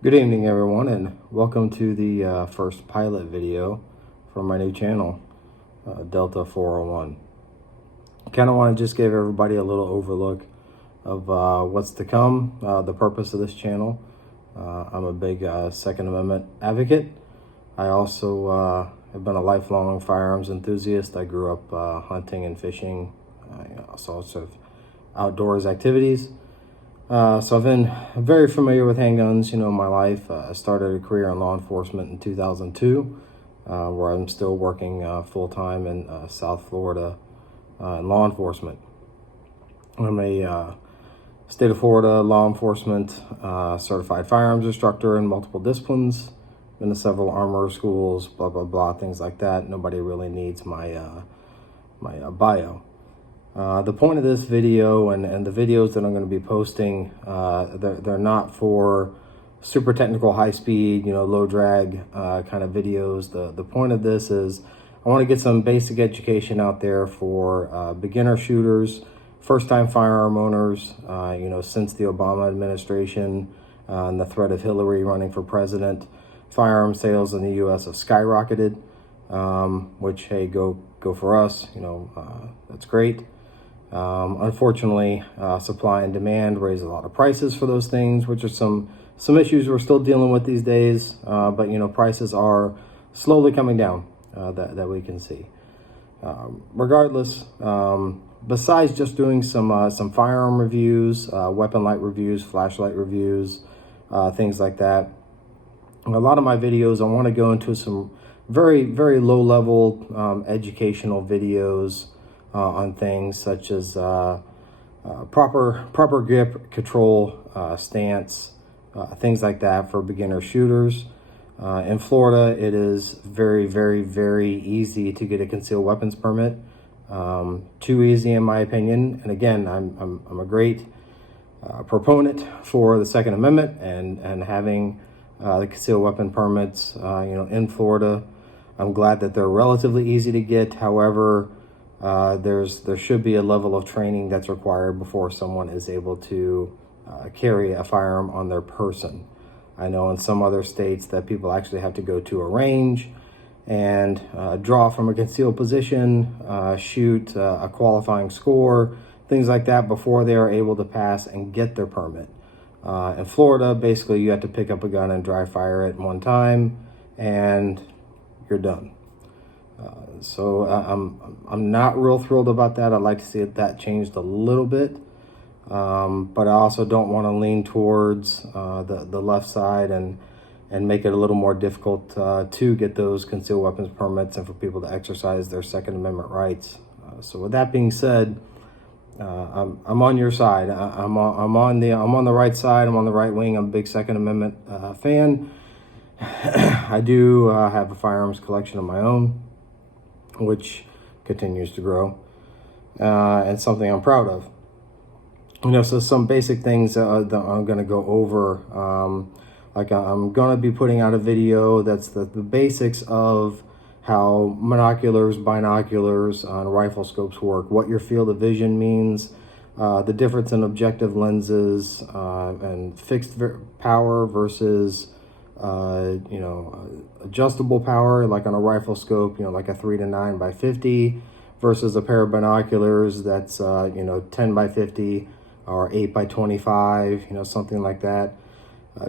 Good evening, everyone, and welcome to the first pilot video for my new channel, Delta 401. I kind of want to just give everybody a little overlook of what's to come, the purpose of this channel. I'm a big Second Amendment advocate. I also have been a lifelong firearms enthusiast. I grew up hunting and fishing, all sorts of outdoors activities. So I've been very familiar with handguns, in my life. I started a career in law enforcement in 2002, where I'm still working full-time in South Florida in law enforcement. I'm a state of Florida law enforcement certified firearms instructor in multiple disciplines. Been to several armor schools, blah, blah, blah, things like that. Nobody really needs my bio. The point of this video and the videos that I'm going to be posting, they're not for super technical, high speed, low drag kind of videos. The point of this is I want to get some basic education out there for beginner shooters, first time firearm owners, since the Obama administration and the threat of Hillary running for president, firearm sales in the U.S. have skyrocketed, which, hey, go for us, that's great. Unfortunately, supply and demand raise a lot of prices for those things, which are some issues we're still dealing with these days. But prices are slowly coming down that we can see. Regardless, besides just doing some firearm reviews, weapon light reviews, flashlight reviews, things like that, a lot of my videos I want to go into some very, very low level educational videos. On things such as proper grip, control, stance, things like that for beginner shooters. In Florida, it is very, very, very easy to get a concealed weapons permit. Too easy, in my opinion. And again, I'm a great proponent for the Second Amendment and having the concealed weapon permits. In Florida, I'm glad that they're relatively easy to get. However, there should be a level of training that's required before someone is able to carry a firearm on their person. I know in some other states that people actually have to go to a range and draw from a concealed position, shoot a qualifying score, things like that before they are able to pass and get their permit. In Florida, basically you have to pick up a gun and dry fire it one time and you're done. So I'm not real thrilled about that. I'd like to see that changed a little bit, but I also don't want to lean towards the left side and make it a little more difficult to get those concealed weapons permits and for people to exercise their Second Amendment rights. So with that being said, I'm on your side. I'm on the right side. I'm on the right wing. I'm a big Second Amendment fan. I do have a firearms collection of my own, which continues to grow, and something I'm proud of. So some basic things that I'm going to go over. Like I'm going to be putting out a video that's the basics of how binoculars, and rifle scopes work, what your field of vision means, the difference in objective lenses, and fixed power versus adjustable power, like on a rifle scope, like a 3-9 by 50 versus a pair of binoculars that's 10 by 50 or 8 by 25, something like that,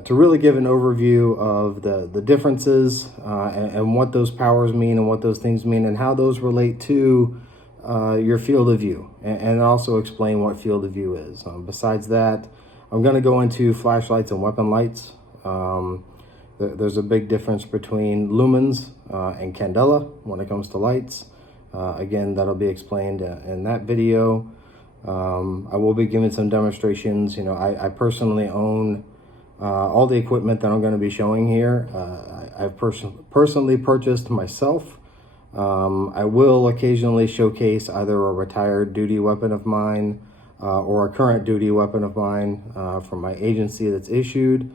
to really give an overview of the differences and what those powers mean and what those things mean and how those relate to your field of view, and also explain what field of view is. Besides that, I'm going to go into flashlights and weapon lights. There's a big difference between lumens and candela when it comes to lights. Again, that'll be explained in that video. I will be giving some demonstrations. I personally own all the equipment that I'm going to be showing here. I've personally purchased myself. I will occasionally showcase either a retired duty weapon of mine or a current duty weapon of mine from my agency that's issued.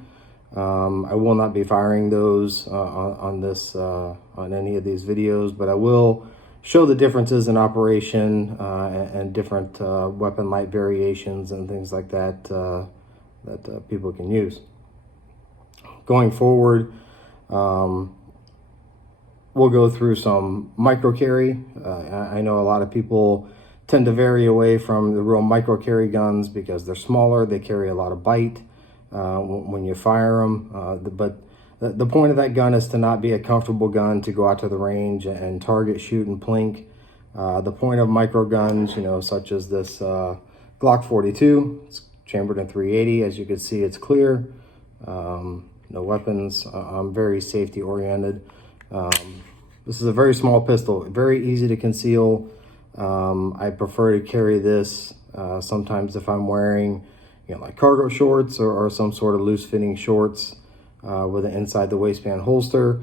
I will not be firing those on any of these videos, but I will show the differences in operation and different weapon light variations and things like that that people can use. going forward, we'll go through some micro carry. I know a lot of people tend to vary away from the real micro carry guns because they're smaller, they carry a lot of bite when you fire them. But the point of that gun is to not be a comfortable gun to go out to the range and target, shoot, and plink. The point of micro guns, such as this Glock 42, it's chambered in .380. As you can see, it's clear. No weapons. I'm very safety oriented. This is a very small pistol, very easy to conceal. I prefer to carry this sometimes if I'm wearing, like cargo shorts or some sort of loose fitting shorts with an inside the waistband holster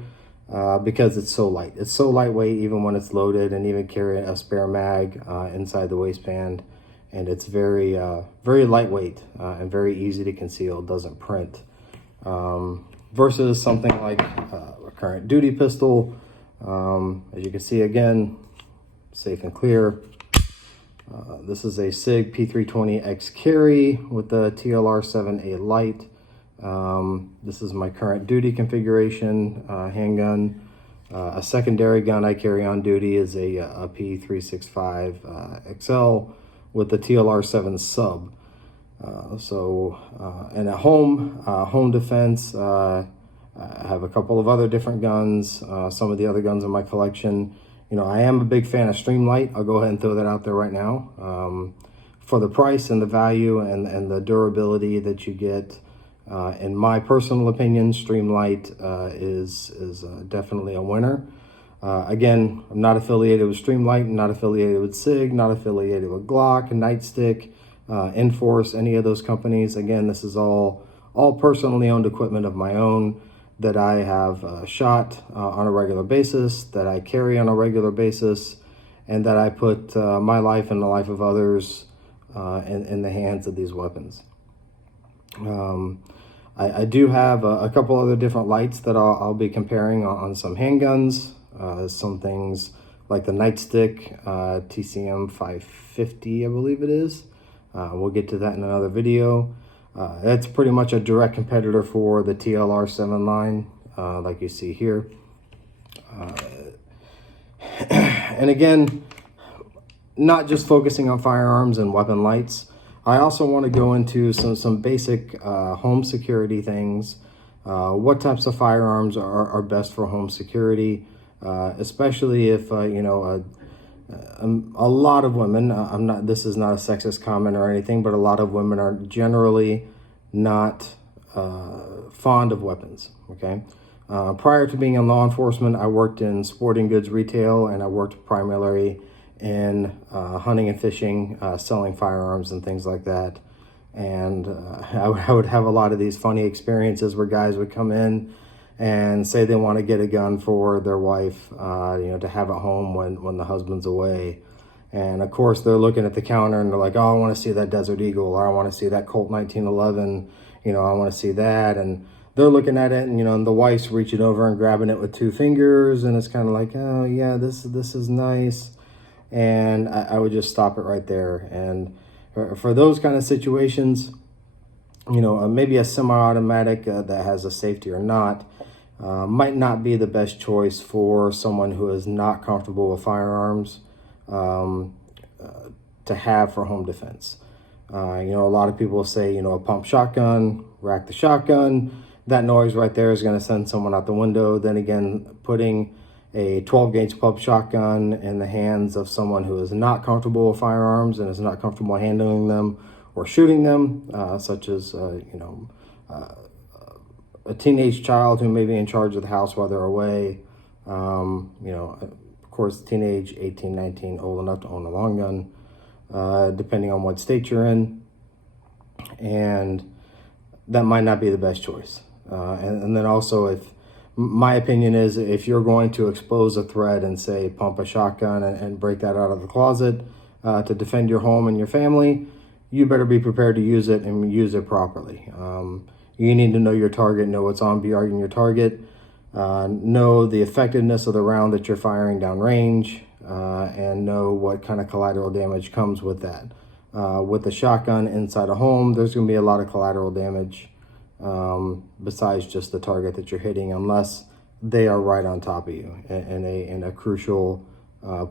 because it's so light. It's so lightweight even when it's loaded, and even carry a spare mag inside the waistband. And it's very, very lightweight and very easy to conceal. It doesn't print. Versus something like a current duty pistol. As you can see, again, safe and clear. This is a SIG P320X carry with the TLR-7A light. This is my current duty configuration handgun. A secondary gun I carry on duty is a P365 XL with the TLR-7 sub. And at home defense, I have a couple of other different guns. Some of the other guns in my collection, I am a big fan of Streamlight. I'll go ahead and throw that out there right now. For the price and the value and the durability that you get, in my personal opinion, Streamlight is definitely a winner. Again, I'm not affiliated with Streamlight, not affiliated with SIG, not affiliated with Glock, Nightstick, Enforce, any of those companies. Again, this is all personally owned equipment of my own that I have shot on a regular basis, that I carry on a regular basis, and that I put my life and the life of others in the hands of these weapons. I do have a couple other different lights that I'll be comparing on some handguns. Some things like the Nightstick TCM 550, I believe it is. We'll get to that in another video. That's pretty much a direct competitor for the TLR-7 line, like you see here. And again, not just focusing on firearms and weapon lights, I also want to go into some basic home security things. What types of firearms are best for home security, especially if, a lot of women, this is not a sexist comment or anything, but a lot of women are generally not fond of weapons, okay? Prior to being in law enforcement, I worked in sporting goods retail, and I worked primarily in hunting and fishing, selling firearms and things like that. And I would have a lot of these funny experiences where guys would come in and say they want to get a gun for their wife, to have at home when the husband's away. And of course they're looking at the counter and they're like, oh, I want to see that Desert Eagle, or I want to see that Colt 1911, I want to see that. And they're looking at it, and the wife's reaching over and grabbing it with 2 fingers, and it's kind of like, oh yeah, this is nice. And I would just stop it right there. And for those kind of situations, maybe a semi-automatic that has a safety or not, might not be the best choice for someone who is not comfortable with firearms to have for home defense. A lot of people say, a pump shotgun, rack the shotgun, that noise right there is going to send someone out the window. Then again, putting a 12 gauge pump shotgun in the hands of someone who is not comfortable with firearms and is not comfortable handling them or shooting them, such as, a teenage child who may be in charge of the house while they're away. Of course, teenage, 18, 19, old enough to own a long gun, depending on what state you're in. And that might not be the best choice. And then also, my opinion is, if you're going to expose a threat and say pump a shotgun and break that out of the closet to defend your home and your family, you better be prepared to use it and use it properly. You need to know your target, know what's on BR in your target, know the effectiveness of the round that you're firing downrange, and know what kind of collateral damage comes with that. With the shotgun inside a home, there's going to be a lot of collateral damage. besides just the target that you're hitting, unless they are right on top of you in a crucial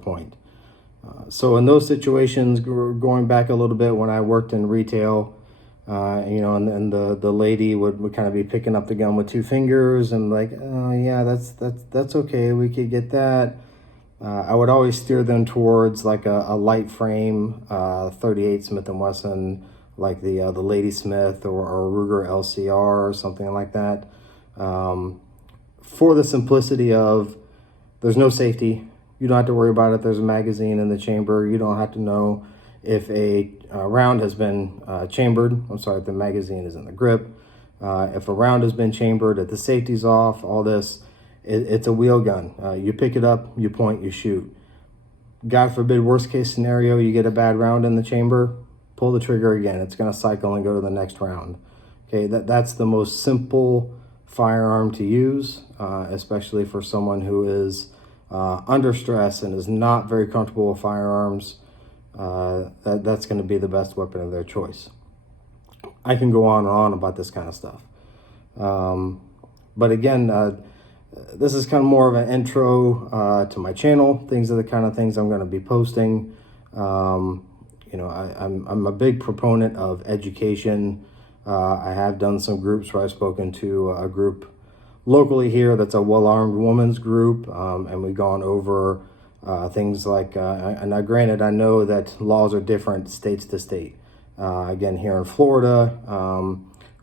point. So in those situations, going back a little bit when I worked in retail, and the lady would kind of be picking up the gun with two fingers and like, oh yeah, that's okay, we could get that. I would always steer them towards like a light frame 38 Smith & Wesson, like the Ladysmith or Ruger LCR or something like that, for the simplicity of there's no safety. You don't have to worry about it. There's a magazine in the chamber. You don't have to know if a round has been chambered. I'm sorry, if the magazine is in the grip. If a round has been chambered, if the safety's off, all this, it's a wheel gun. You pick it up, you point, you shoot. God forbid, worst case scenario, you get a bad round in the chamber, pull the trigger again. It's going to cycle and go to the next round. Okay, that's the most simple firearm to use, especially for someone who is under stress and is not very comfortable with firearms. That's going to be the best weapon of their choice. I can go on and on about this kind of stuff. But again, this is kind of more of an intro to my channel. Things are the kind of things I'm going to be posting. I'm a big proponent of education. I have done some groups where I've spoken to a group locally here that's a well-armed women's group, and we've gone over things like, and now granted, I know that laws are different states to state. Again, here in Florida,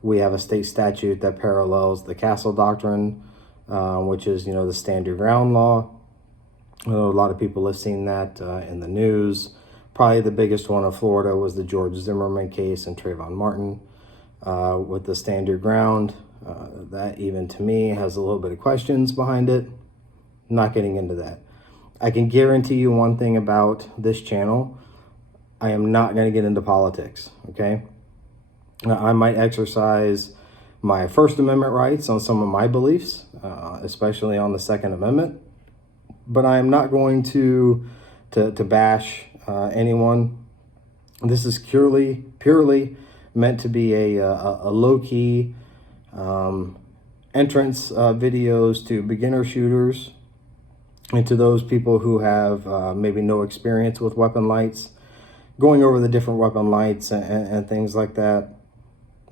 we have a state statute that parallels the Castle Doctrine, which is, the stand your ground law. I know a lot of people have seen that in the news. Probably the biggest one of Florida was the George Zimmerman case and Trayvon Martin with the stand your ground. That even to me has a little bit of questions behind it. Not getting into that. I can guarantee you one thing about this channel. I am not going to get into politics, okay? I might exercise my First Amendment rights on some of my beliefs, especially on the Second Amendment, but I am not going to bash anyone. This is purely meant to be a low-key entrance videos to beginner shooters and to those people who have maybe no experience with weapon lights, going over the different weapon lights and things like that.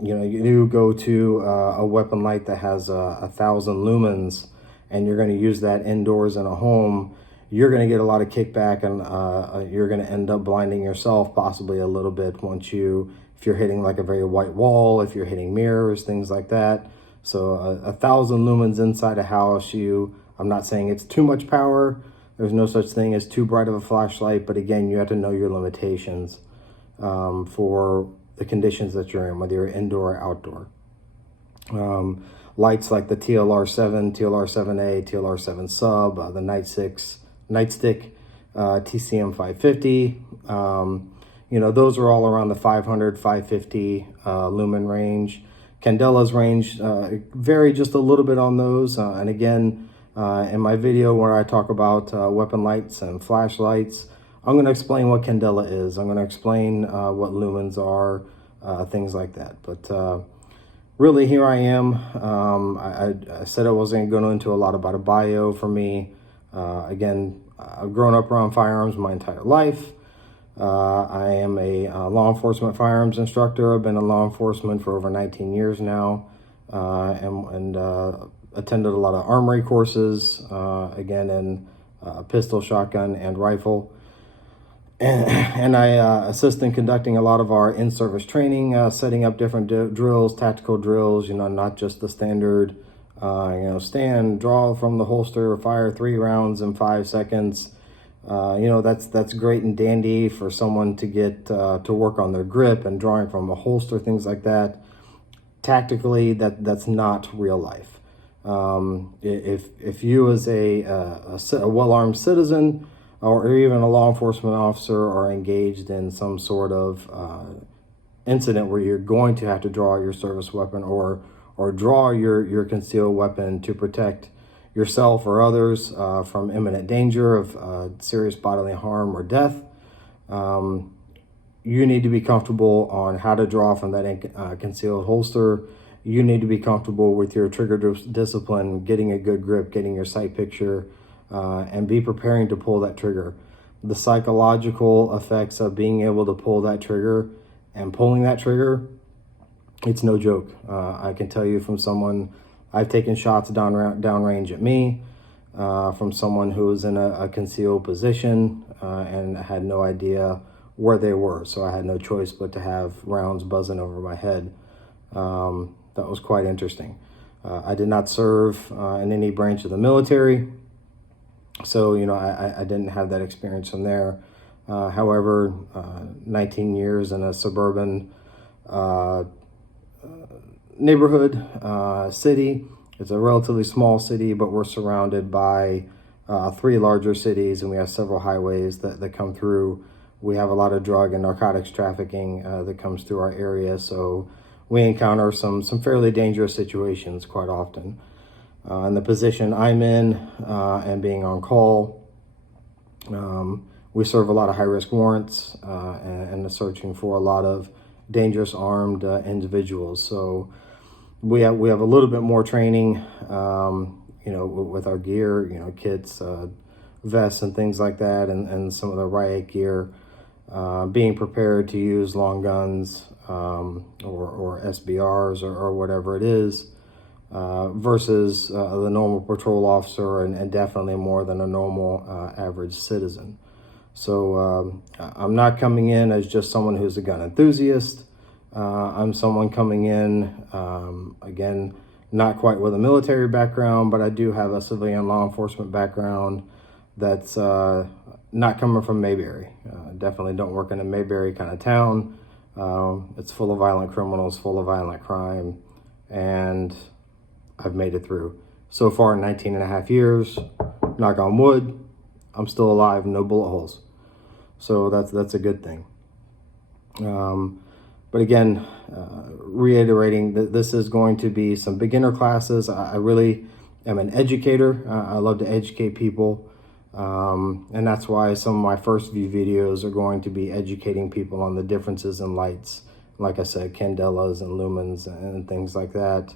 You go to a weapon light that has 1,000 lumens and you're going to use that indoors in a home, you're going to get a lot of kickback and you're going to end up blinding yourself possibly a little bit if you're hitting like a very white wall, if you're hitting mirrors, things like that. So 1,000 lumens inside a house, I'm not saying it's too much power. There's no such thing as too bright of a flashlight, but again, you have to know your limitations for the conditions that you're in, whether you're indoor or outdoor. Lights like the TLR7, TLR7A, TLR7 Sub, the Nightstick TCM 550. Those are all around the 500, 550 lumen range. Candela's range vary just a little bit on those. And again, in my video where I talk about weapon lights and flashlights, I'm going to explain what Candela is. I'm going to explain what lumens are, things like that. But really, here I am. I said I wasn't going into a lot about a bio for me. Again, I've grown up around firearms my entire life. I am a law enforcement firearms instructor. I've been in law enforcement for over 19 years now, and attended a lot of armory courses, again in pistol, shotgun, and rifle. And I assist in conducting a lot of our in-service training, setting up different drills, tactical drills, not just the standard, stand, draw from the holster, fire 3 rounds in 5 seconds. That's great and dandy for someone to get to work on their grip and drawing from a holster, things like that. Tactically, that's not real life. If you as a well-armed citizen or even a law enforcement officer are engaged in some sort of incident where you're going to have to draw your service weapon or draw your concealed weapon to protect yourself or others from imminent danger of serious bodily harm or death, you need to be comfortable on how to draw from that concealed holster. you need to be comfortable with your trigger discipline, getting a good grip, getting your sight picture, and be preparing to pull that trigger. The psychological effects of being able to pull that trigger and pulling that trigger, it's no joke. I can tell you from someone, I've taken shots downrange at me, from someone who was in a concealed position and had no idea where they were. So I had no choice but to have rounds buzzing over my head. That was quite interesting. I did not serve in any branch of the military, so I didn't have that experience from there. However, 19 years in a suburban neighborhood, city. It's a relatively small city, but we're surrounded by 3 larger cities, and we have several highways that come through. We have a lot of drug and narcotics trafficking that comes through our area, so we encounter some fairly dangerous situations quite often. In the position I'm in and being on call, we serve a lot of high-risk warrants and searching for a lot of dangerous armed individuals. So we have a little bit more training, with our gear, kits, vests and things like that, and some of the riot gear, being prepared to use long guns or SBRs or whatever it is, versus the normal patrol officer and definitely more than a normal average citizen. So I'm not coming in as just someone who's a gun enthusiast. I'm someone coming in, again, not quite with a military background, but I do have a civilian law enforcement background that's not coming from Mayberry. Definitely don't work in a Mayberry kind of town. It's full of violent criminals, full of violent crime, and I've made it through. So far, in 19 and a half years, knock on wood, I'm still alive, no bullet holes. So that's a good thing. But again, reiterating that this is going to be some beginner classes. I really am an educator. I love to educate people. And that's why some of my first few videos are going to be educating people on the differences in lights. Like I said, candelas and lumens and things like that.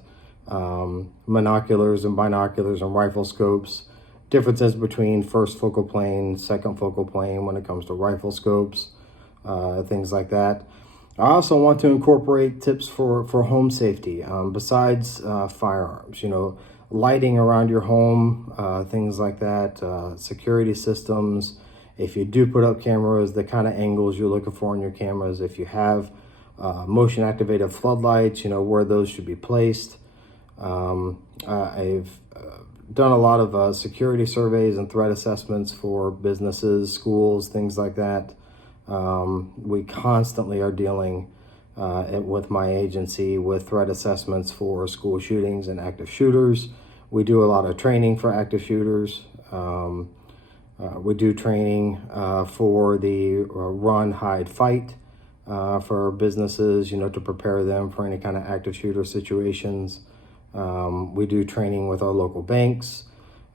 Monoculars and binoculars and rifle scopes. Differences between first focal plane, second focal plane when it comes to rifle scopes, things like that. I also want to incorporate tips for home safety, besides firearms, lighting around your home, things like that, security systems. If you do put up cameras, the kind of angles you're looking for in your cameras. If you have motion activated floodlights, where those should be placed. I've done a lot of security surveys and threat assessments for businesses, schools, things like that. We constantly are dealing with my agency with threat assessments for school shootings and active shooters. We do a lot of training for active shooters. We do training for the run, hide, fight for businesses, to prepare them for any kind of active shooter situations. We do training with our local banks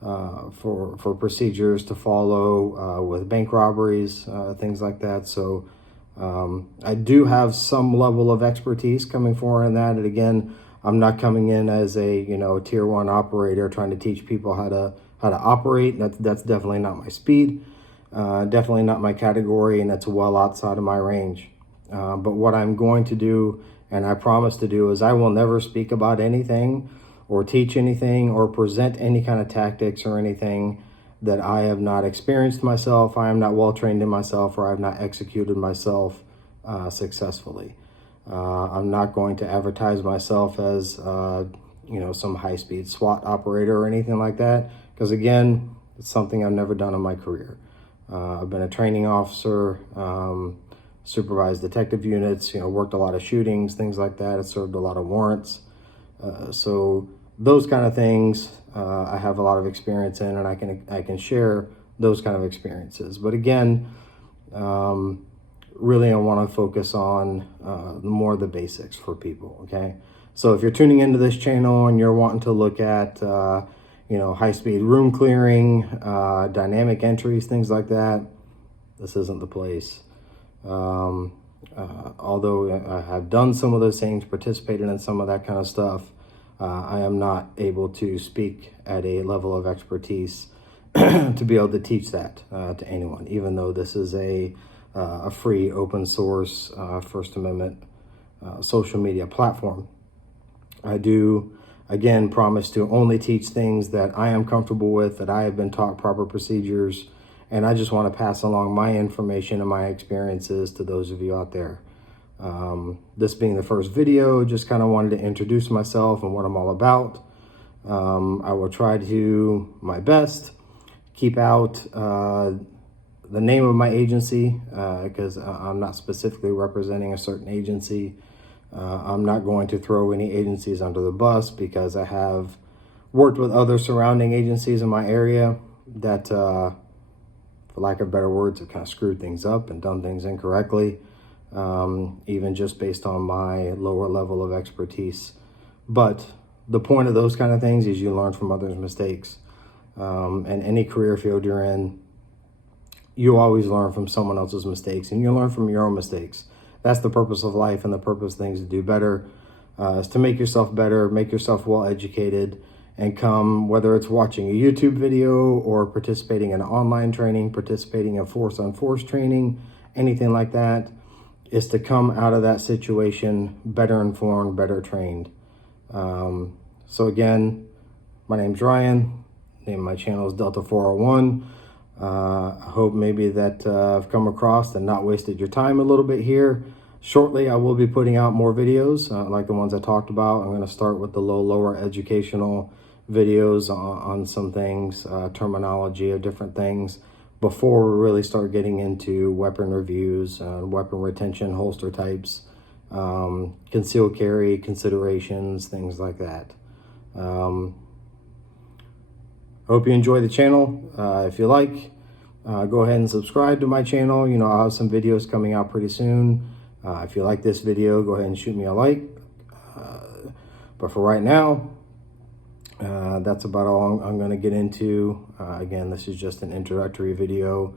for procedures to follow with bank robberies, things like that. So I do have some level of expertise coming forward in that. And again, I'm not coming in as a tier 1 operator trying to teach people how to operate. That's definitely not my speed, definitely not my category, and that's well outside of my range. But what I'm going to do, and I promise to do, is I will never speak about anything or teach anything or present any kind of tactics or anything that I have not experienced myself, I am not well trained in myself, or I have not executed myself successfully. I'm not going to advertise myself as some high-speed SWAT operator or anything like that, because again, it's something I've never done in my career. I've been a training officer, supervised detective units, worked a lot of shootings, things like that. I served a lot of warrants. So those kind of things I have a lot of experience in, and I can share those kind of experiences. But again, really I want to focus on more of the basics for people, okay? So if you're tuning into this channel and you're wanting to look at high-speed room clearing, dynamic entries, things like that, this isn't the place. Although I have done some of those things, participated in some of that kind of stuff, I am not able to speak at a level of expertise to be able to teach that to anyone, even though this is a free, open source, First Amendment social media platform. I do, again, promise to only teach things that I am comfortable with, that I have been taught proper procedures, and I just want to pass along my information and my experiences to those of you out there. This being the first video, just kind of wanted to introduce myself and what I'm all about. I will try to do my best, keep out the name of my agency because I'm not specifically representing a certain agency. I'm not going to throw any agencies under the bus because I have worked with other surrounding agencies in my area that, for lack of better words, have kind of screwed things up and done things incorrectly, even just based on my lower level of expertise. But the point of those kind of things is you learn from others' mistakes. And any career field you're in, you always learn from someone else's mistakes, and you learn from your own mistakes. That's the purpose of life, and the purpose of things to do better is to make yourself better, make yourself well educated, and come, whether it's watching a YouTube video or participating in online training, participating in force-on-force training, anything like that, is to come out of that situation better informed, better trained. So again, my name's Ryan. Name of my channel is Delta 401. I hope maybe that I've come across and not wasted your time a little bit here. Shortly, I will be putting out more videos like the ones I talked about. I'm going to start with the lower educational videos on some things, terminology of different things, before we really start getting into weapon reviews, weapon retention, holster types, concealed carry considerations, things like that. Hope you enjoy the channel. If you like, go ahead and subscribe to my channel. You know, I'll have some videos coming out pretty soon. If you like this video, go ahead and shoot me a like. But for right now, that's about all I'm going to get into. Again, this is just an introductory video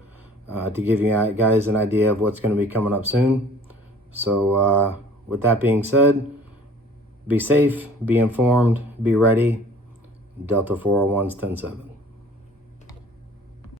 to give you guys an idea of what's going to be coming up soon. So with that being said, be safe, be informed, be ready. Delta 401's 10-7.